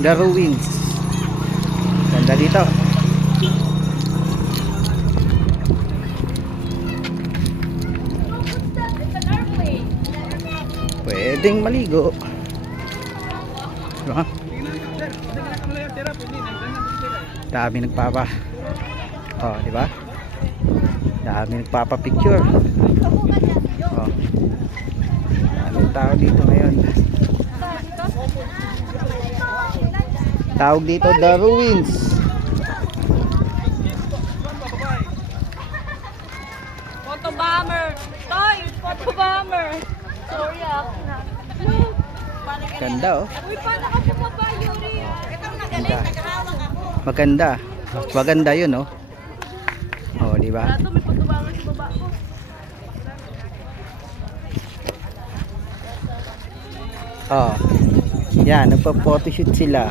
The Ruins. Ganda dito. Pwedeng maligo. Diba? Dami nagpapa. Oh, di ba? Dami nagpapa-picture. Oh. Daming tao dito ngayon. Tawag dito The Ruins. Photo bomber. Toy, photo bomber. Sorry ah. Ganda oh. Uy, paano ka bumaba, Yuri? Ganda. Maganda. Maganda yun oh. Oh, di ba? Ito, may photo bomber sa baba ko. Oh. Yan, nagpa-photoshoot sila.